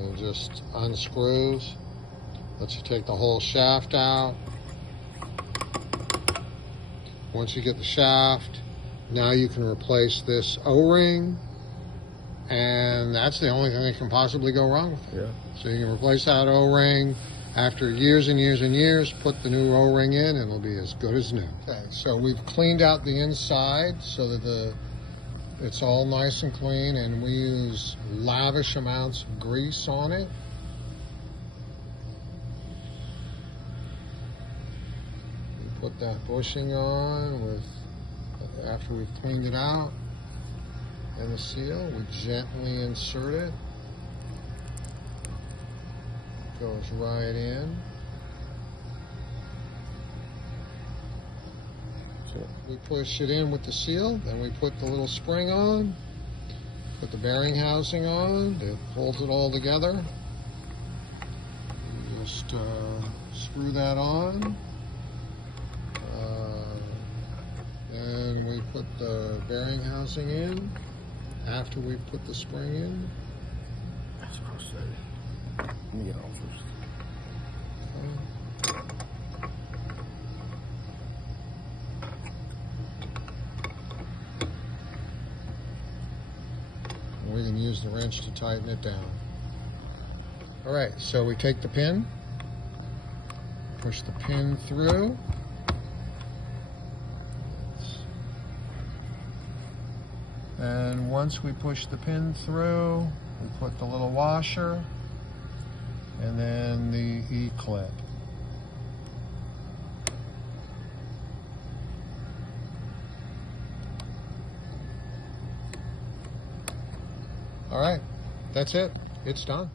It just unscrews, lets you take the whole shaft out. Once you get the shaft, now you can replace this O-ring, and that's the only thing that can possibly go wrong with it. Yeah. So you can replace that O-ring after years and years and years, put the new O-ring in, and it'll be as good as new. Okay, so we've cleaned out the inside so that it's all nice and clean, and we use lavish amounts of grease on it. We put that bushing on after we've cleaned it out, and the seal, we gently insert it. Goes right in. So we push it in with the seal, then we put the little spring on, put the bearing housing on, it holds it all together. You just screw that on. Then we put the bearing housing in after we put the spring in. That's frustrating. Let me get on first. We can use the wrench to tighten it down. All right, so we take the pin, push the pin through. And once we push the pin through, we put the little washer and then the E-clip. All right, that's it. It's done.